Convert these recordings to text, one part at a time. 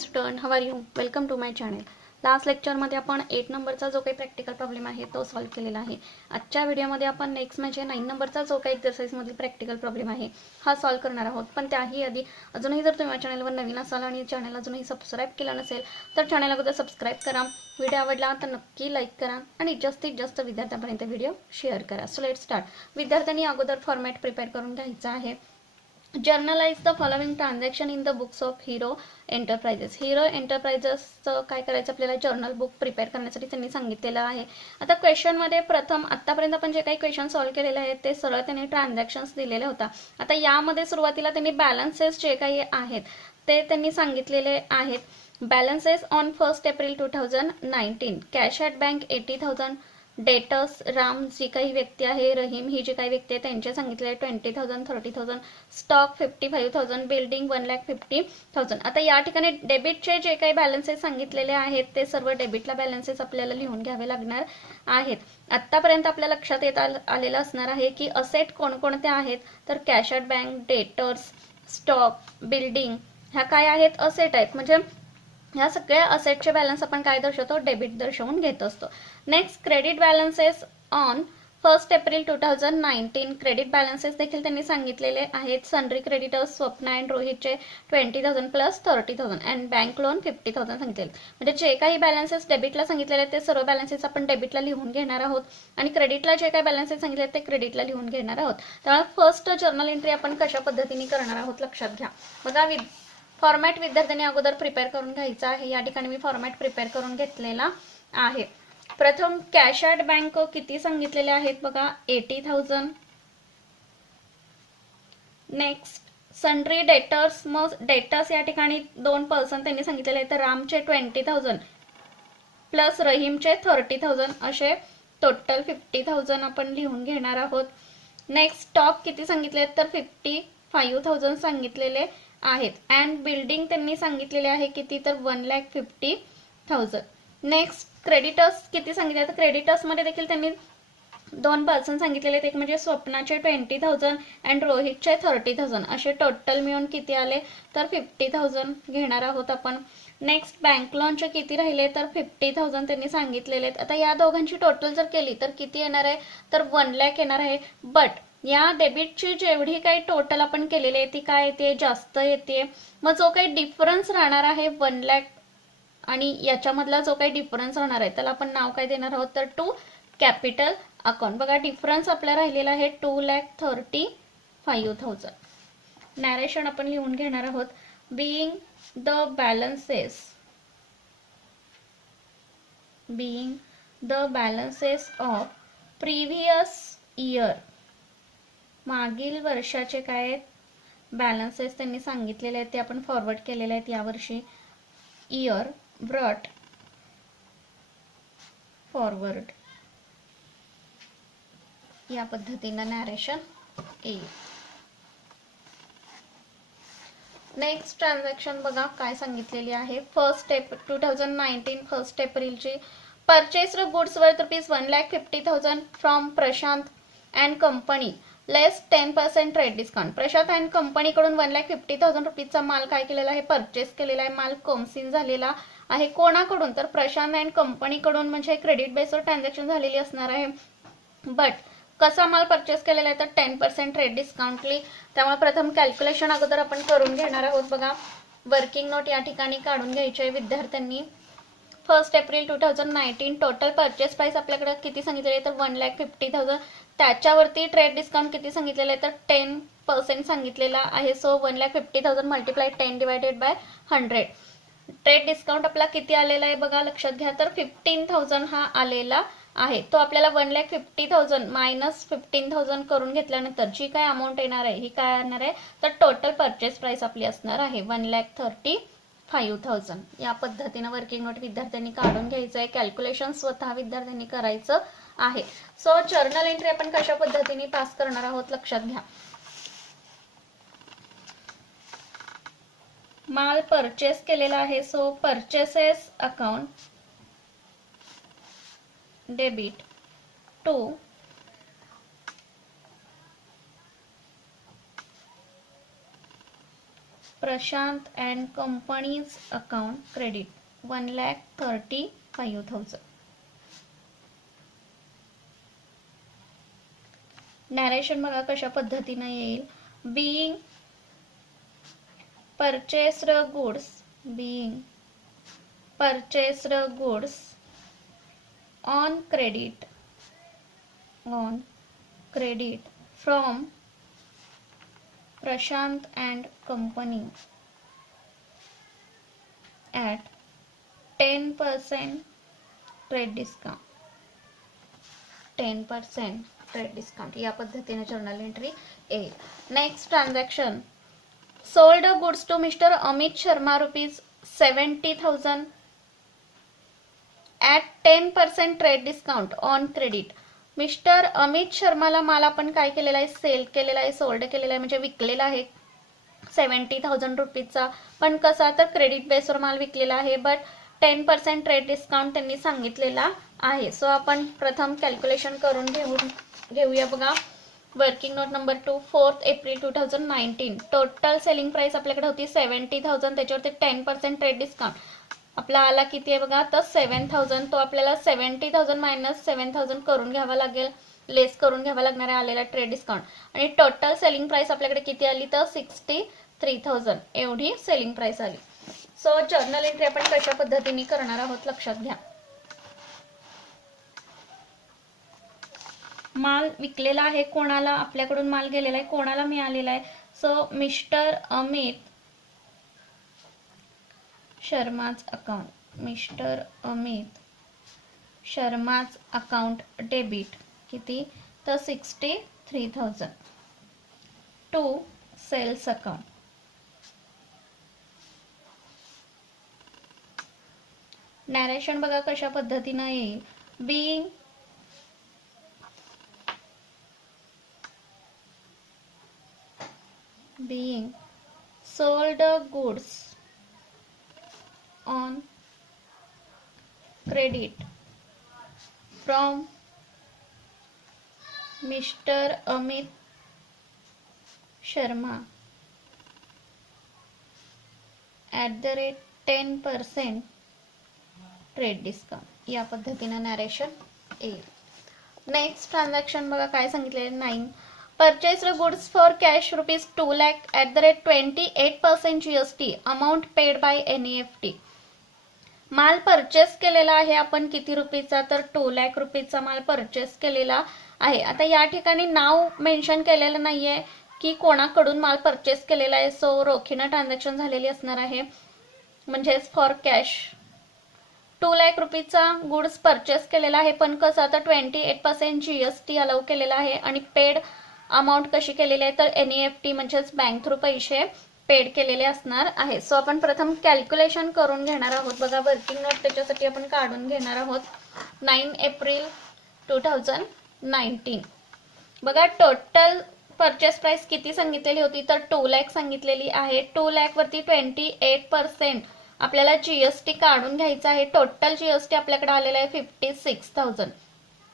Student, how are you? Welcome to my channel. Last लेक्चरमध्ये आपण 8 नंबरचा जो काही प्रॅक्टिकल प्रॉब्लेम आहे तो सॉल्व्ह केलेला आहे. आजच्या व्हिडिओमध्ये आपण नेक्स्ट म्हणजे 9 नंबरचा जो काही एक्सरसाइजमधील प्रॅक्टिकल प्रॉब्लेम आहे हा सॉल्व्ह करणार आहोत. पण त्याही आधी अजूनही जर तुम्ही माझ्या चॅनलवर नवीन असाल आणि चॅनल अजूनही सबस्क्राईब केला नसेल तर चॅनल अगोदर सबस्क्राईब करा. व्हिडिओ आवडला तर नक्की लाईक करा आणि जास्तीत जास्त विद्यार्थ्यांपर्यंत व्हिडिओ शेअर करा. So let's start. विद्यार्थ्यांनी अगोदर फॉर्मॅट प्रिपेअर करून घ्यायचा आहे. Journalise the following transaction in the books of Hero Enterprises. Hero एंटरप्राइजेसचं काय करायचं आपल्याला जर्नल बुक प्रिपेअर करण्यासाठी त्यांनी सांगितलेलं आहे. आता क्वेश्चनमध्ये प्रथम आत्तापर्यंत आपण जे काही क्वेश्चन सॉल्व्ह केलेले आहेत ते सरळ त्यांनी ट्रान्झॅक्शन्स दिलेले होता. आता यामध्ये सुरुवातीला त्यांनी बॅलन्सेस जे काही आहेत ते त्यांनी सांगितलेले आहेत. Balances on 1 April 2019. Cash at bank 80,000. Debtors Ram ji काही व्यक्ती आहे, रहीम ही जी काही व्यक्ती आहे त्यांचे सांगितले 20,000, 30,000. स्टॉक 55,000. बिल्डिंग 1,50,000. आता या ठिकाणी डेबिटचे जे काही बॅलन्सेस सांगितलेले आहेत ते सर्व डेबिटला बॅलन्सेस आपल्याला लिहून घ्यावे लागणार आहेत. आतापर्यंत आपल्या लक्षात येत आलेलं असणार आहे की असेट कोणकोणते आहेत तर cash at bank, debtors, stock, building ह्या काय आहेत असेट आहेत. म्हणजे ह्या सगळ्या असेटचे बॅलन्स आपण काय दर्शवतो डेबिट दर्शवून घेत असतो. Next credit balances on 1 April 2019. Credit balances देखील त्यांनी सांगितलेले आहेत. सनरी क्रेडिटर्स स्वप्ना अँड रोहितचे 20,000 प्लस 30,000 अँड बँक लोन 50,000 सांगितलेले. म्हणजे जे काही बॅलन्सेस डेबिटला सांगितलेले ते सर्व बॅलन्सेस आपण डेबिटला लिहून घेणार आहोत आणि क्रेडिटला जे काही बॅलन्सेस सांगितले ते क्रेडिटला लिहून घेणार आहोत. त्यामुळे फर्स्ट जर्नल एंट्री आपण कशा पद्धतीने करणार आहोत लक्षात घ्या. बघा फॉर्मॅट विद्यार्थ्यांनी अगोदर प्रिपेअर करून घ्यायचा आहे. या ठिकाणी मी फॉर्मॅट प्रिपेअर करून घेतलेला आहे. प्रथम कॅश ॲट बँक किती सांगितलेले आहेत बघा 80,000. Next sundry debtors. मग डेटर्स या ठिकाणी 2% त्यांनी सांगितलेले आहेत. तर रामचे 20,000 प्लस रहीमचे 30,000 असे टोटल 50,000 आपण लिहून घेणार आहोत. नेक्स्ट स्टॉक किती सांगितले तर 55,000 सांगितलेले आहेत. अँड बिल्डिंग त्यांनी सांगितलेले आहे किती तर 1,50,000. नेक्स्ट क्रेडिटर्स किती सांगितले तर क्रेडिटर्समध्ये देखील त्यांनी 2% सांगितलेले आहेत. एक म्हणजे स्वप्नाचे 20,000 अँड रोहितचे 30,000 असे टोटल मिळून किती आले तर 50,000 घेणार आहोत आपण. नेक्स्ट बँक लोनचे किती राहिले तर 50,000 त्यांनी सांगितलेले आहेत. आता या दोघांची टोटल जर केली तर किती येणार आहे तर 1,00,000 येणार आहे. बट या डेबिटची जेवढी काही टोटल आपण केलेली आहे ती काय येते जास्त येते. मग जो काही डिफरन्स राहणार आहे 1,00,000 आणि याच्यामधला जो काही डिफरन्स राहणार आहे त्याला आपण नाव काय देणार आहोत तर टू कॅपिटल अकाउंट. बघा डिफरन्स आपला राहिलेला आहे 2,35,000. नॅरेशन आपण लिहून घेणार आहोत. Being the balances of previous year. मागील वर्षाचे काय बॅलन्सेस त्यांनी सांगितलेले आहेत ते आपण फॉरवर्ड केलेले आहेत यावर्षी. इयर ब्रॉट फॉरवर्ड या पद्धतीनं नॅरेशन येईल. नेक्स्ट ट्रान्झॅक्शन बघा काय सांगितलेली आहे. 2019 1 एप्रिलची purchased goods worth ₹1,50,000 from Prashant and company less 10% trade discount. Prashant and कंपनीकडून 1,50,000 रुपीजचा माल काय केलेला आहे परचेस केलेला आहे. माल कन्सिन झालेला आहे कोणाकडून तर प्रशांत अँड कंपनीकडून. म्हणजे क्रेडिट बेसवर ट्रान्झॅक्शन झालेली असणार आहे. बट कसा माल परचेस केलेला आहे तर 10% ट्रेड डिस्काउंटली. त्यामुळे प्रथम कॅल्क्युलेशन अगोदर आपण करून घेणार आहोत. बघा वर्किंग नोट या ठिकाणी काढून घ्यायची आहे विद्यार्थ्यांनी. 1 एप्रिल 2019 टोटल परचेस प्राइस आपल्याकडे किती सांगितलेली आहे तर 1,50,000. त्याच्यावरती ट्रेड डिस्काउंट किती सांगितलेलं आहे तर 10% सांगितलेला आहे. So 1,50,000 multiply 10 divided by 100. Trade discount आपला किती आलेला आहे बघा लक्षात घ्या तर 15,000 हा आलेला आहे. तो आपल्याला 1,50,000 मायनस 15,000 करून घेतल्यानंतर जी काय अमाऊंट येणार आहे ही काय येणार आहे तर टोटल परचेस प्राइस आपली असणार आहे 1,35,000. या पद्धतीनं वर्किंग नोट विद्यार्थ्यांनी काढून घ्यायचं आहे. कॅल्क्युलेशन स्वतः विद्यार्थ्यांनी करायचं आहे. सो जर्नल एंट्री आपण कशा पद्धतीने पास करणार आहोत लक्षात घ्या. माल परचेस केलेला आहे. So purchases account debit to Prashant and company's account credit 1,35,000. Narration बघा कशा पद्धतीने येईल. being purchased goods on credit from Prashant and Company at 10% trade discount. 10% trade discount या पद्धतीने जर्नल एंट्री येईल. Next transaction sold goods to mister Amit Sharma ₹70,000 at 10% trade discount on credit. Mister Amit शर्माला माल आपण काय केलेला आहे, सेल केलेला आहे, सोल्ड केलेला आहे, म्हणजे विकलेला आहे 70,000 रुपीजचा. पण कसा तर क्रेडिट बेसवर माल विकलेला आहे, बट 10% ट्रेड डिस्काउंट त्यांनी सांगितलेला आहे. सो आपण प्रथम कॅल्क्युलेशन करून घेऊया बघा. Working note number 2 4 April 2019. Total selling price आपल्याकडे होती 70,000, त्याच्यावरती 10% ट्रेड डिस्काउंट आपला आला किती आहे बघा तर 7,000. तो आपल्याला 70,000 मायनस 7,000 करून घ्यावा लागेल, लेस करून घ्यावा लागणार आहे आलेला ट्रेड डिस्काउंट. आणि टोटल सेलिंग प्राइस आपल्याकडे किती आली तर 63,000 एवढी सेलिंग प्राइस आली. सो जर्नल एंट्री आपण कशा पद्धतीने करणार आहोत लक्षात घ्या. माल विकलेला आहे कोणाला, आपल्याकडून माल गेलेला आहे कोणाला मिळालेला आहे. सो मिस्टर अमित शर्माच अकाउंट डेबिट किती तर 63,000 टू सेल्स अकाउंट. नॅरेशन बघा कशा पद्धतीने येईल. being sold goods on credit from Mr. Amit Sharma at the rate 10% trade discount. या पद्धतीने नॅरेशन येईल. नेक्स्ट ट्रान्झॅक्शन बघा काय सांगितले. 9 Purchased goods for cash ₹2 lakh at the rate 28% GST amount paid by NEFT. माल परचेस केलेला आहे आपण किती रुपीचा तर 2 लाख रुपीचा माल परचेस केलेला आहे. आता या ठिकाणी नाव मेन्शन केलेलं नाहीये की कोणाकडून माल परचेस केलेला आहे. सो रोखीनं ट्रान्झॅक्शन झालेली असणार आहे, म्हणजेच फॉर कॅश 2 लाख रुपीचा गुड्स परचेस केलेला आहे. पण कसं आता 28% GST अलाउ केलेला आहे आणि पेड अमाऊंट कशी केलेली आहे तर NEFT म्हणजेच बँक थ्रू पैसे पेड केलेले असणार आहे. सो आपण प्रथम कॅल्क्युलेशन करून घेणार आहोत बघा. वर्किंग नोट त्याच्यासाठी आपण काढून घेणार आहोत. 9 एप्रिल 2019 बघा. टोटल परचेस प्राइस किती सांगितलेली होती तर 2 लाख सांगितलेली आहे. 2 लाख वरती 28% आपल्याला GST काढून घ्यायचा आहे. टोटल GST आपल्याकडे आलेला आहे 56,000.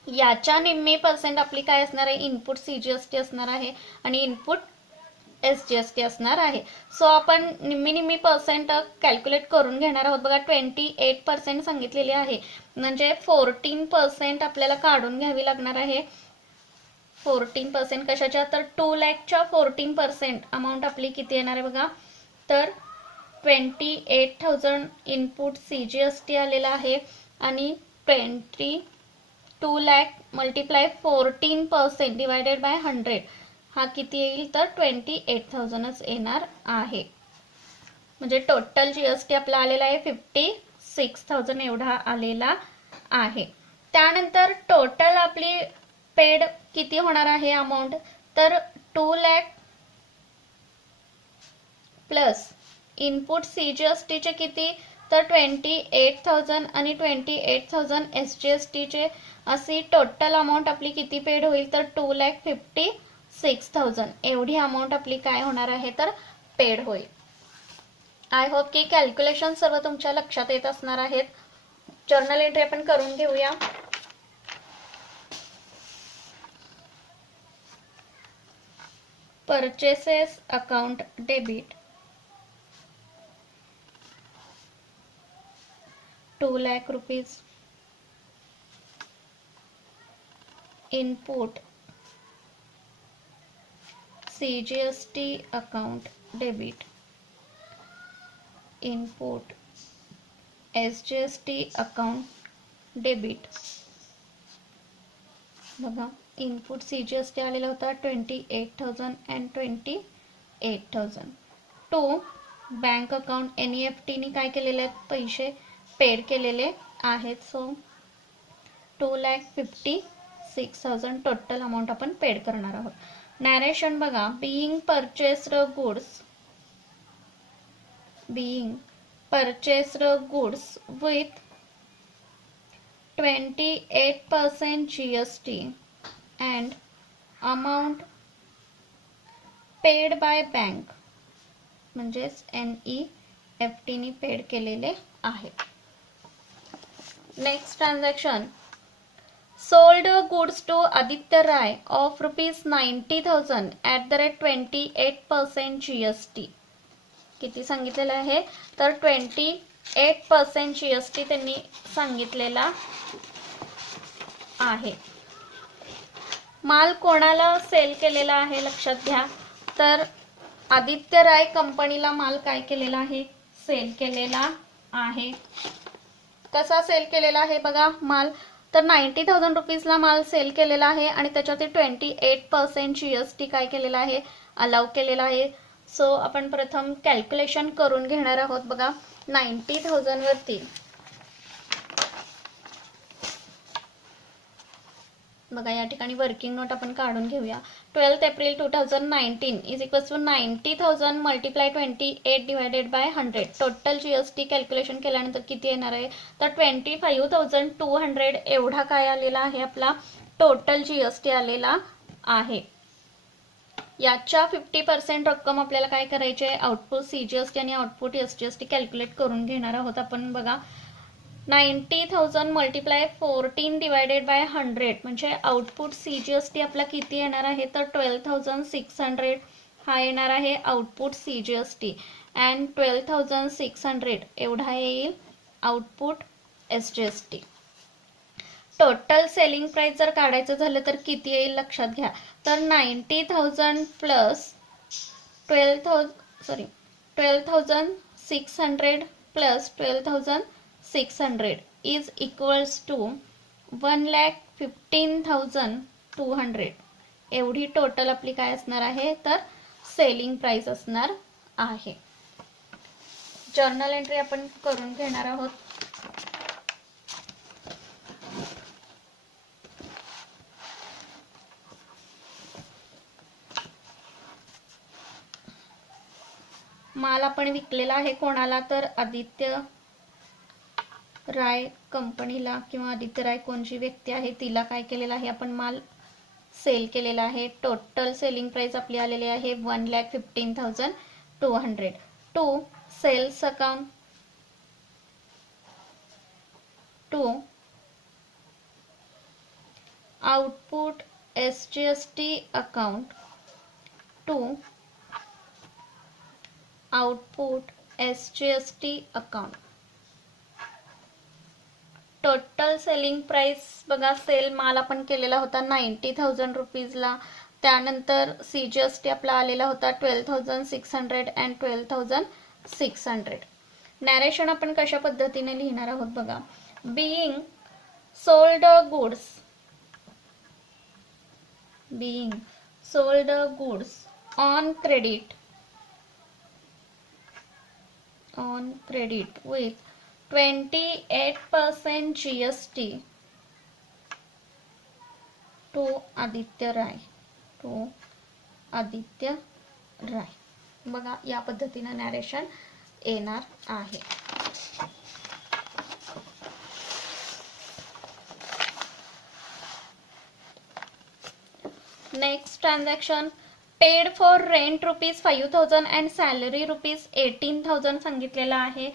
याच्या निम्मी पर्सेंट आपली काय असणार आहे इनपुट CGST असणार आहे आणि इनपुट SGST असणार आहे. सो आपण निम्मी पर्सेंट कॅल्क्युलेट करून घेणार आहोत बघा. 28% सांगितलेली आहे म्हणजे 14% आपल्याला काढून घ्यावी लागणार आहे. 14% कशाच्या तर 2 लाखच्या 14% अमाऊंट आपली किती येणार आहे बघा तर 28,000 इनपुट CGST आलेला आहे आणि 2 लाख मल्टिप्लाय 14% डिवायडेड बाय 100 हा किती येईल तर 28,000च येणार आहे. म्हणजे टोटल GST आपला आलेला आहे 56,000 एवढा आलेला आहे. त्यानंतर टोटल आपली पेड किती होणार आहे अमाऊंट तर 2 लाख प्लस इनपुट CGST चे किती तर 28,000 आणि 28,000 SGST चे अशी टोटल अमाऊंट आपली किती पेड होईल तर 2,56,000 एवढी अमाऊंट आपली काय होणार आहे तर पेड होईल. आय होप की कॅल्क्युलेशन सर्व तुमच्या लक्षात येत असणार आहेत. जर्नल एंट्री आपण करून घेऊया. Purchases account debit 2 lakh rupees input CGST account debit, input SGST account debit. बघा इनपुट CGST आलेला होता 28,000 and 28,000. To bank account NEFT नी काय केलेले आहेत, पैसे पेड केलेले आहेत. सो 2,56,000 टोटल अमाऊंट आपण पेड करणार आहोत. नॅरेशन बघा, being purchased goods with 28% GST and amount paid by bank म्हणजेच NEFT नी पेड केलेले आहे. Next transaction, sold goods to Aditya Rai of ₹90,000 at the rate 28% GST. किती सांगितलेलं आहे तर 28% GST त्यांनी सांगितलेला आहे. माल कोणाला सेल केलेला आहे लक्षात घ्या, तर आदित्य राय कंपनीला माल काय केलेला आहे, सेल केलेला आहे. कसा सेल केलेला आहे बघा माल, तर 90,000 रुपीजला माल सेल केलेला आहे आणि त्याच्यावरती 28% GST काय केलेला आहे, अलाउ केलेला आहे. सो आपण प्रथम कॅल्क्युलेशन करून घेणार आहोत. बघा 90,000 वरती बघा या ठिकाणी वर्किंग नोट आपण काढून घेऊया. 12 April 2019 is equals to 90,000 multiply 28 divided by 100. Total GST calculation केल्यानंतर किती येणार आहे, तर 25,200 एवढा काय आलेला आहे, आपला टोटल GST आलेला आहे. याच्या 50% रक्कम आपल्याला काय करायचे आहे, आउटपुट CGST आणि आउटपुट SGST कॅल्क्युलेट करून घेणार आहोत आपण. बघा 90,000 मल्टिप्लाय 14 डिवायडेड बाय 100 म्हणजे आउटपुट CGST आपला किती येणार आहे, तर 12,600 हा येणार आहे आउटपुट CGST अँड 12,600 एवढा येईल output SGST. Total selling price जर काढायचं झालं तर किती येईल लक्षात घ्या, तर 90,000 plus 12,600 plus 12,600 is equals to 1,15,200 एवढी टोटल आपली काय असणार आहे, तर सेलिंग प्राइस असणार आहे. जर्नल एंट्री आपण करून घेणार आहोत. माल आपण विकलेला आहे कोणाला, तर आदित्य राय कंपनीला किंवा आदित्य राय कोणची व्यक्ती आहे तिला काय केलेला आहे, आपण माल सेल केलेला आहे. टोटल सेलिंग प्राइस आपली आलेली आहे 1,15,200. To sales account to output SGST account to output SGST account. Total selling price बघा, सेल माल आपण केलेला होता 90,000 रुपीजला, त्यानंतर CGST आपला आलेला होता 12,600 अँड 12,600. नॅरेशन आपण कशा पद्धतीने लिहिणार आहोत बघा, being sold goods on credit with 28% GST to Aditya Rai. बघा या पद्धतीने नॅरेशन येणार आहे. Next transaction, paid for rent ₹5,000 and salary ₹18,000 सांगितलेला आहे.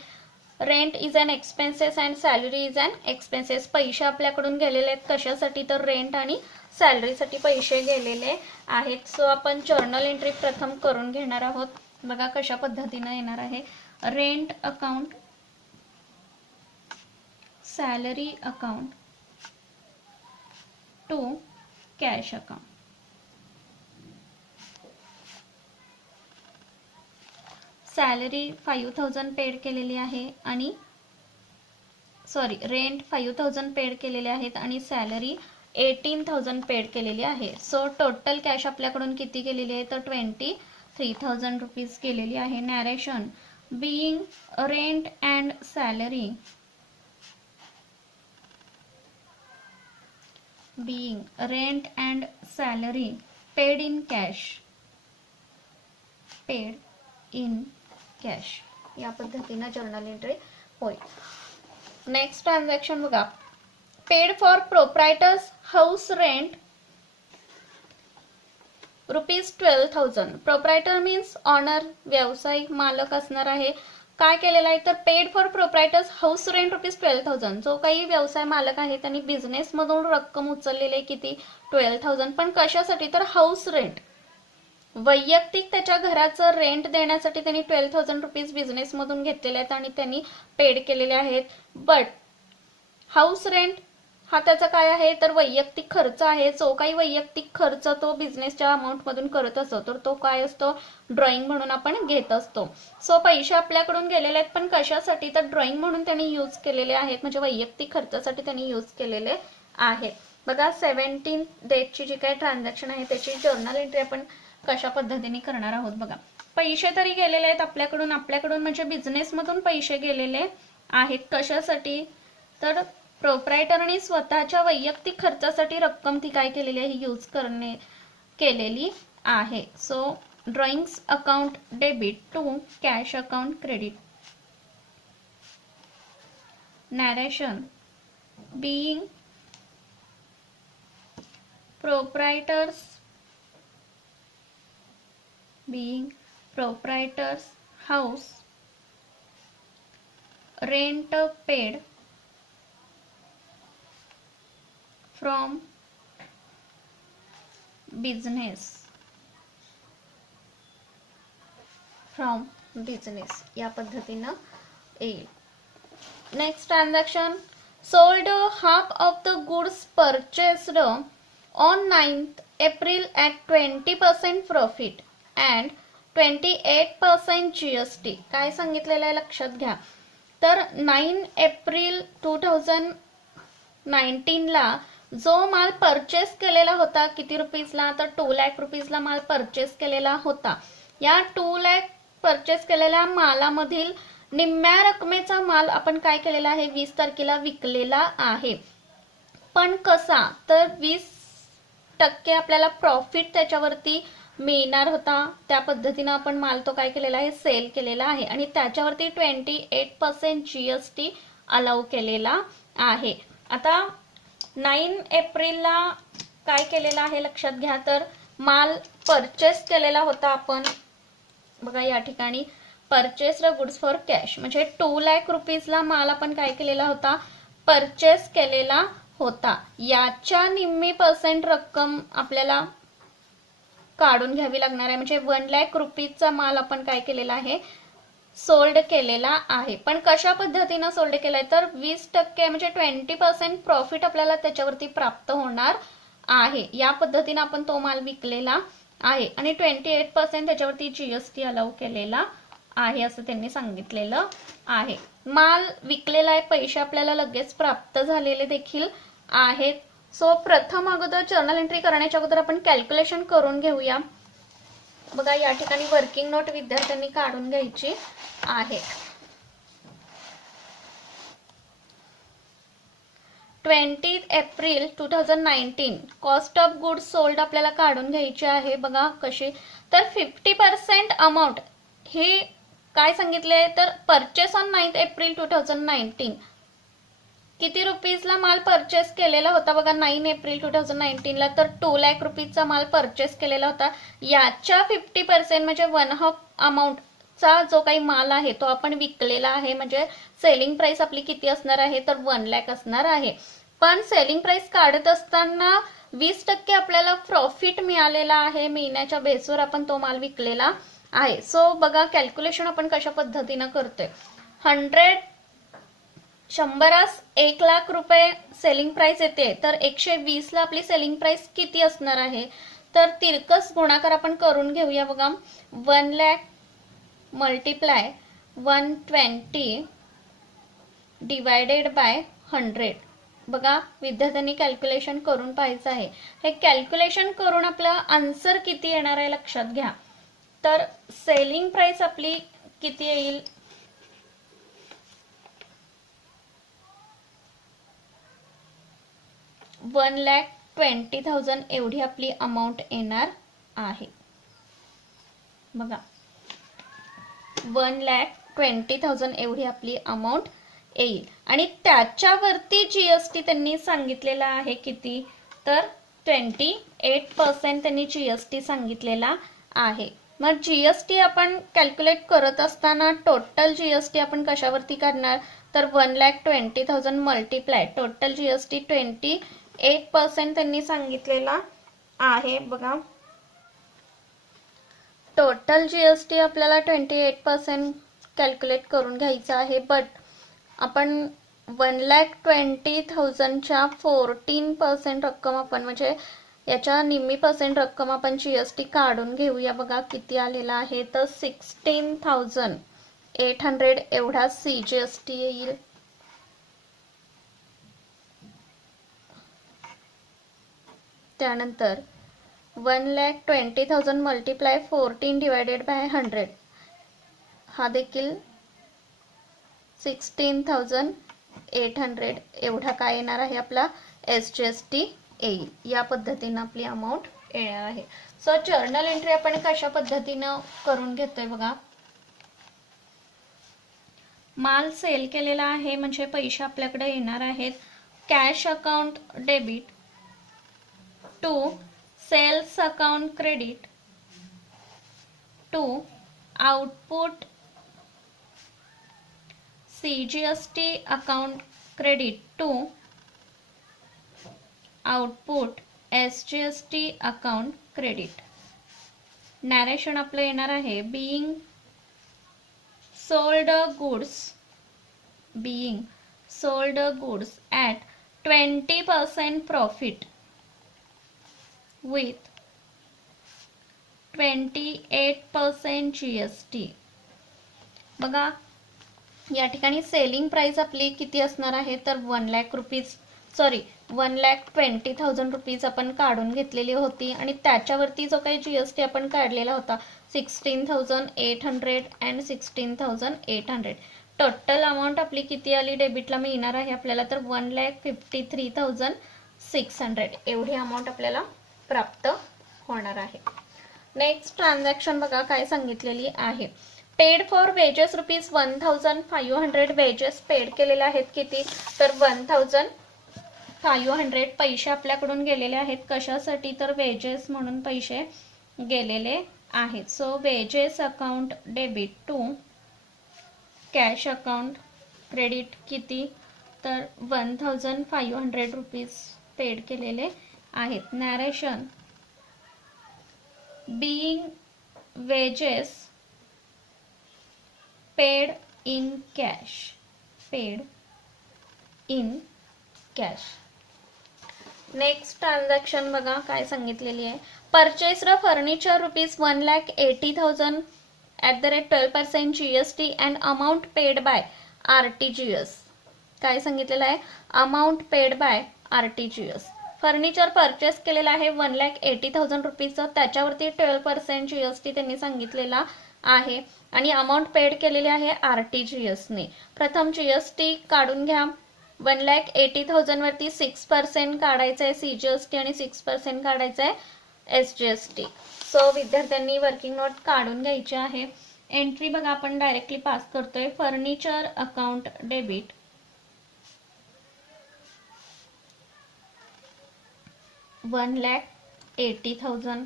Rent is an expenses and salary is an expenses. पैसे आपल्याकडून गेलेले आहेत कशासाठी, तर रेंट आणि सॅलरीसाठी पैसे गेलेले आहेत. सो आपण जर्नल एंट्री प्रथम करून घेणार आहोत. बघा कशा पद्धतीने येणार आहे, rent account salary account to cash account. Salary 5000 paid केलेली आहे आणि रेंट 5000 पेड केलेले आहेत आणि सॅलरी 18000 पेड केलेली आहे. सो टोटल कॅश आपल्याकडून किती गेलेली आहे तर 23,000 रुपीज गेलेली आहे. Narration being rent and salary paid in cash. या पद्धतीने जर्नल एंट्री होईल. नेक्स्ट ट्रान्झॅक्शन बघा. Paid for proprietor's house rent ₹12,000. Proprietor means owner, व्यावसायिक मालक असणार आहे. काय केलेलं आहे तर paid for proprietor's house rent ₹12,000. जो काही व्यवसाय मालक आहे त्यांनी बिझनेस मधून रक्कम उचललेली आहे किती 12,000. पण कशासाठी तर हाऊस रेंट, वैयक्तिक त्याच्या घराचं रेंट देण्यासाठी त्यांनी 12,000 रुपीज बिझनेस मधून घेतलेले आहेत आणि त्यांनी पेड केलेले आहेत. बट हाऊस रेंट हा त्याचा काय आहे तर वैयक्तिक खर्च आहे. जो काही वैयक्तिक खर्च तो बिझनेसच्या अमाऊंट मधून करत असतो तर तो काय असतो ड्रॉइंग म्हणून आपण घेत असतो. सो पैसे आपल्याकडून गेलेले आहेत पण कशासाठी तर ड्रॉइंग म्हणून त्यांनी यूज केलेले आहेत, म्हणजे वैयक्तिक खर्चासाठी त्यांनी यूज केलेले आहेत. बघा 17 डेटची जी काही ट्रान्झॅक्शन आहे त्याची जर्नल एंट्री आपण कशा पद्धतीने करणार आहोत बघा. पैसे तरी गेलेले आहेत आपल्याकडून म्हणजे बिझनेस मधून पैसे गेलेले आहेत. कशासाठी तर प्रोप्रायटरने स्वतःच्या वैयक्तिक खर्चासाठी रक्कम ती काय केलेली आहे यूज केलेली आहे. So drawings account debit to cash account credit. Narration being proprietors house rent paid from business. या पद्धतीनं येईल. Next transaction. Sold half of the goods purchased on 9th April at 20% profit and 28% GST. काय सांगितलेलं आहे लक्षात घ्या. तर 9 April 2019 ला जो माल परचेस केलेला होता किती रुपीजला तर 2 लाख रुपीजला माल परचेस केलेला होता. या 2 लाख परचेस केलेल्या मालामधील निम्म्या रकमेचा माल आपण काय केलेला आहे 20 तारखेला विकलेला आहे. पण कसा तर 20% आपल्याला प्रॉफिट त्याच्यावरती मिळणार होता. त्या पद्धतीने आपण माल तो काय केलेला आहे सेल केलेला आहे आणि त्याच्यावरती 28% GST अलाउ केलेला आहे. आता 9 एप्रिलला काय केलेला आहे लक्षात घ्या. तर माल परचेस केलेला होता आपण बघा या ठिकाणी परचेस्ड गुड्स फॉर कॅश म्हणजे 2 लाख रुपीजला माल आपण काय केलेला होता परचेस केलेला होता. याच्या निम्मी % रक्कम आपल्याला काढून घ्यावी लागणार आहे म्हणजे 1 लाख रुपीजचा माल आपण काय केलेला आहे सोल्ड केलेला आहे. पण कशा पद्धतीने सोल्ड केलाय तर 20% म्हणजे 20% प्रॉफिट आपल्याला त्याच्यावरती प्राप्त होणार आहे. या पद्धतीने आपण तो माल विकलेला आहे आणि 28% त्याच्यावरती GST अलाउ केलेला आहे असं त्यांनी सांगितलेलं आहे. माल विकलेला आहे, पैसे आपल्याला लगेच प्राप्त झालेले देखील आहेत. सो प्रथम अगोदर जर्नल एंट्री करण्याच्या अगोदर आपण कॅल्क्युलेशन करून घेऊया. बघा या ठिकाणी वर्किंग नोट विद्यार्थ्यांनी काढून घ्यायची आहे. 20 April 2019 cost of goods sold आपल्याला काढून घ्यायची आहे. बघा कशी तर 50% अमाऊंट हे काय सांगितले तर परचेस ऑन 9 एप्रिल 2019 किती रुपीजला माल परचेस केलेला होता बघा 9 एप्रिल 2019 ला तर 2 लाख रुपीजचा माल परचेस केलेला होता. याच्या 50% म्हणजे 1/2 अमाऊंट चा जो काही माल आहे तो आपण विकलेला आहे म्हणजे सेलिंग प्राइस आपली किती असणार आहे तर 1 लाख असणार आहे. पण सेलिंग प्राइस काढत असताना 20% आपल्याला प्रॉफिट मिळालेला आहे. महिन्याच्या बेसवर आपण तो माल विकलेला आहे. सो बघा कॅल्क्युलेशन आपण कशा पद्धतीने करतोय. 100 100 1,00,000 रुपये सेलिंग प्राइस येते, तर 120 ला आपली सेलिंग प्राइस किती असणार आहे? तर तिरकस गुणाकार आपण करून घेऊया बघा. 1,00,000 मल्टिप्लाय 120 डिवायडेड बाय 100. बघा विद्यार्थ्यांनी कॅल्क्युलेशन करून पाहायचं आहे. हे कॅल्क्युलेशन करून आपला आन्सर किती येणार आहे लक्षात घ्या. तर सेलिंग प्राइस आपली किती येईल? 1,20,000 एवढी आपली अमाऊंट येणार आहे. बघा 1,20,000 एवढी आपली अमाऊंट येईल आणि त्याच्यावरती जीएसटी त्यांनी सांगितलेला आहे किती? तर 28% त्यांनी जीएसटी सांगितलेला आहे. मग जीएसटी आपण कॅल्क्युलेट करत असताना टोटल जीएसटी आपण कशावरती करणार? तर 1,20,000 मल्टिप्लाय टोटल जीएसटी 28% त्यांनी सांगितलेला आहे. बघा टोटल जीएसटी आपल्याला 28% कॅल्क्युलेट करून घ्यायचा आहे. बट आपण 1,20,000च्या 14% रक्कम आपण म्हणजे याच्या निम्मी % रक्कम आपण जीएसटी काढून घेऊया. बघा किती आलेला आहे? तर 16,800 एवढा सीजीएसटी येईल. त्यानंतर 1,20,000 मल्टिप्लाय 14 डिवायडेड बाय 100 हा देखील 16,800 एवढा काय येणार आहे आपला एसजीएसटी येईल. या पद्धतीने आपली अमाऊंट येणार आहे. सो जर्नल एंट्री आपण कशा पद्धतीने करून घेतोय बघा. माल सेल केलेला आहे म्हणजे पैसे आपल्याकडे येणार आहेत. Cash account debit to sales account credit to output CGST account credit to output SGST account credit. Narration आपलं येणार आहे. being sold goods at 20% profit with 28% GST. बघा या ठिकाणी सेलिंग प्राइस आपली किती असणार आहे? तर 1,20,000 रुपीज आपण काढून घेतलेली होती आणि त्याच्यावरती जो काही जीएसटी आपण काढलेला होता 16,800 अँड 16,800. टोटल अमाऊंट आपली किती आली डेबिटला मिळणार आहे आपल्याला? तर 1,53,600 एवढी अमाऊंट आपल्याला प्राप्त होणार आहे. नेक्स्ट ट्रान्झॅक्शन बघा काय सांगितलेली आहे. Paid for wedges ₹1,500 wedges paid केलेले आहेत किती? तर 1,500 पैसे आपल्याकडून गेलेले आहेत. कशासाठी? तर वेजेस म्हणून पैसे गेलेले आहेत. So wages account debit to cash account credit किती? तर 1,500 रुपीज पेड केलेले आहेत. Narration being wages paid in cash. Next transaction बघा काय सांगितलेली आहे. Purchased furniture ₹1,80,000 @12% GST and amount paid by RTGS. काय सांगितलेलं आहे? Amount paid by RTGS. Furniture purchase केलेलं आहे 1,80,000 रुपीजचं, त्याच्यावरती 12% GST त्यांनी सांगितलेला आहे आणि अमाऊंट पेड केलेली आहे RTGSने. प्रथम GST काढून घ्या. 1,80,000 वरती 6% काढायचं आहे CGST आणि 6% काढायचं आहे SGST. सो विद्यार्थ्यांनी वर्किंग नोट काढून घ्यायची आहे. एंट्री बघा आपण डायरेक्टली पास करतोय. Furniture account debit 1,80,000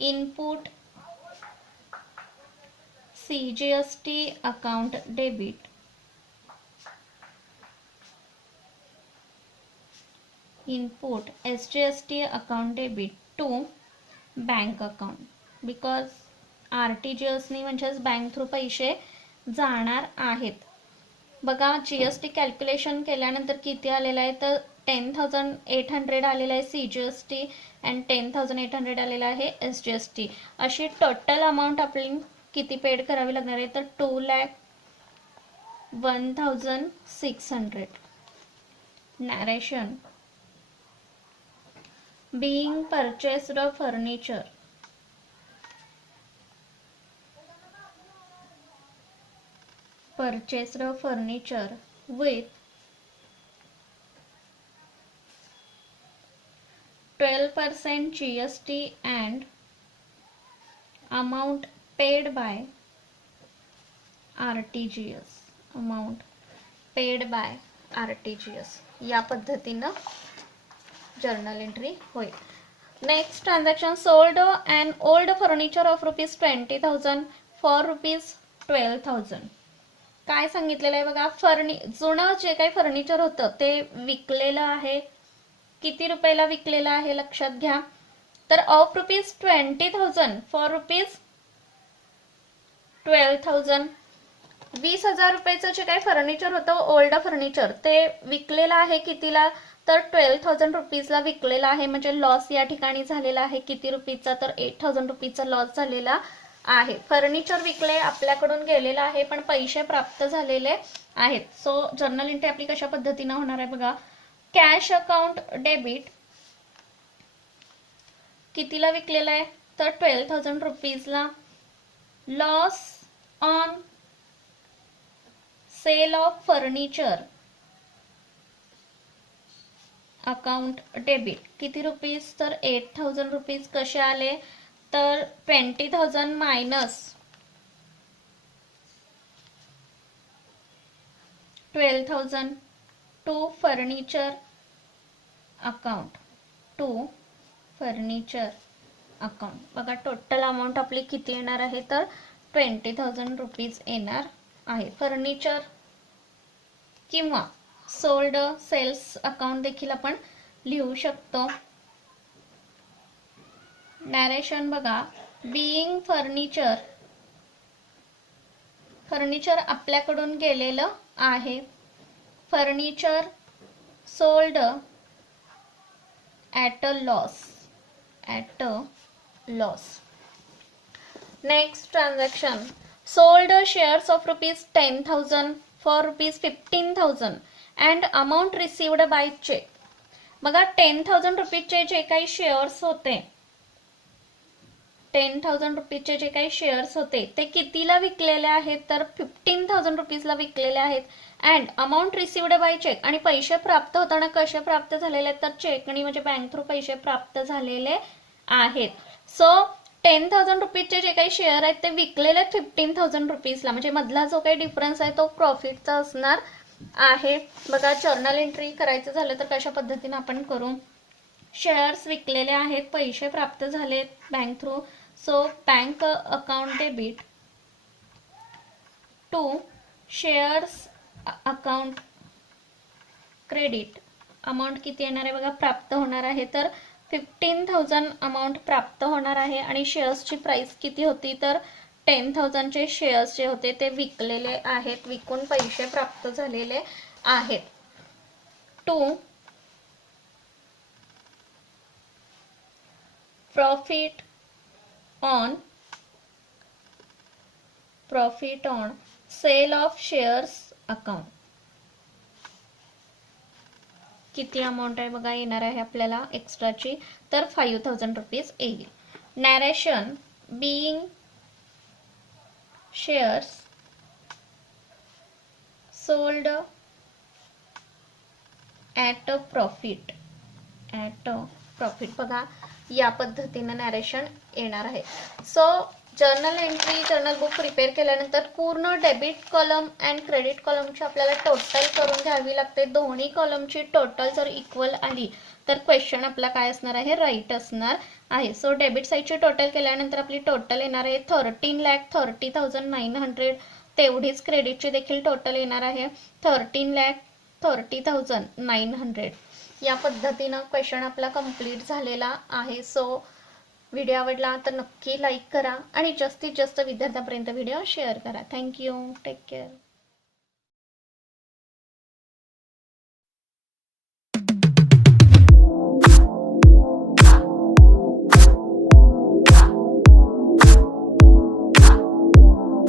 input CGST account debit input SGST account debit to bank account because RTGS ने म्हणजेच बँक थ्रू पैसे जाणार आहेत. बघा GST कॅल्क्युलेशन केल्यानंतर किती आलेलं आहे तर 10,800 आलेलं आहे CGST अँड 10,800 आलेलं आहे SGST. अशी टोटल अमाऊंट आपली किती पेड करावी लागणार आहे तर 2,01,600. Narration. being purchased of furniture. Purchased of furniture with 12% GST and amount paid by RTGS. Amount paid by RTGS. या पद्धतीनं जर्नल एंट्री होईल. Next transaction sold and old furniture of ₹20,000 for ₹12,000. काय सांगितलेलं आहे बघा, जुनं जे काही फर्निचर होतं ते विकलेलं आहे. किती रुपयाला विकलेलं आहे लक्षात घ्या. तर ऑफ ₹20,000 फॉर ₹12,000. 20,000 रुपयाचं जे काही फर्निचर होतं ओल्ड फर्निचर ते विकलेलं आहे कितीला तर 12,000 रुपीजला विकलेला आहे. म्हणजे लॉस या ठिकाणी झालेला आहे. किती रुपीचा तर 8,000 रुपीचा लॉस झालेला आहे. फर्निचर विकले आपल्याकडून गेलेला आहे पण पैसे प्राप्त झालेले आहेत. सो जर्नल एंट्री आपली कशा पद्धतीने होणार आहे बघा. कॅश अकाउंट डेबिट कितीला विकलेला आहे तर 12,000 रुपीजला. Loss on sale of furniture account debit किती रुपीज तर 8,000 रुपीज. कसे आले तर 20,000 minus 12,000 to furniture account. Account बघा टोटल अमाऊंट आपली किती येणार आहे तर 20,000 रुपीज येणार आहे. फर्निचर किंवा सोल्ड सेल्स अकाउंट देखील आपण लिहू शकतो. नॅरेशन बघा. बीइंग फर्निचर आपल्याकडून गेलेलं आहे. Furniture sold at a loss. Next transaction sold shares of ₹10,000 for ₹15,000 and amount received by cheque. बघा 10,000 रुपीजचे जे काही शेअर्स होते 10,000 रुपीजचे जे काही शेअर्स होते ते कितीला विकलेले आहेत तर 15,000 रुपीजला विकलेले आहेत. And amount received by cheque आणि पैसे प्राप्त होताना कसे प्राप्त झालेले आहेत तर चेकनी म्हणजे बँक थ्रू पैसे प्राप्त झालेले आहेत. सो 10,000 रुपीजचे जे काही शेअर आहेत ते विकलेले आहेत 15,000 रुपीजला. म्हणजे मधला जो काही डिफरन्स आहे तो प्रॉफिटचा असणार आहे. बघा जर्नल एंट्री करायचं झालं तर कशा पद्धतीने आपण करू. शेअर्स विकलेले आहेत, पैसे प्राप्त झालेत bank through. So bank account debit to shares account credit. Amount किती येणार आहे बघा प्राप्त होणार आहे तर 15,000 अमाऊंट प्राप्त होणार आहे. आणि शेअर्सची प्राइस किती होती तर 10,000 चे शेअर्स जे होते ते विकलेले आहेत. विकून पैसे प्राप्त झालेले आहेत. To profit on sale of shares account. किती अमाऊंट आहे बघा येणार आहे आपल्याला एक्स्ट्राची तर 5,000 रुपीज येईल. Narration being shares sold at a profit. बघा या पद्धतीने नॅरेशन येणार आहे. So journal entry journal book prepare केल्यानंतर पूर्ण डेबिट कॉलम अँड क्रेडिट कॉलमची आपल्याला टोटल करून घ्यावी लागते. दोन्ही कॉलमची टोटल जर इक्वल आली तर क्वेश्चन आपला काय असणार आहे राईट असणार आहे. सो डेबिट साईडची टोटल केल्यानंतर आपली टोटल येणार आहे 13,30,900. तेवढीच क्रेडिटची देखील टोटल येणार आहे 13,30,900. या पद्धतीनं क्वेश्चन आपला कंप्लीट झालेला आहे. सो व्हिडिओ आवडला तर नक्की लाईक करा आणि जास्तीत जास्त विद्यार्थ्यांपर्यंत व्हिडिओ शेअर करा. थँक्यू. Take care.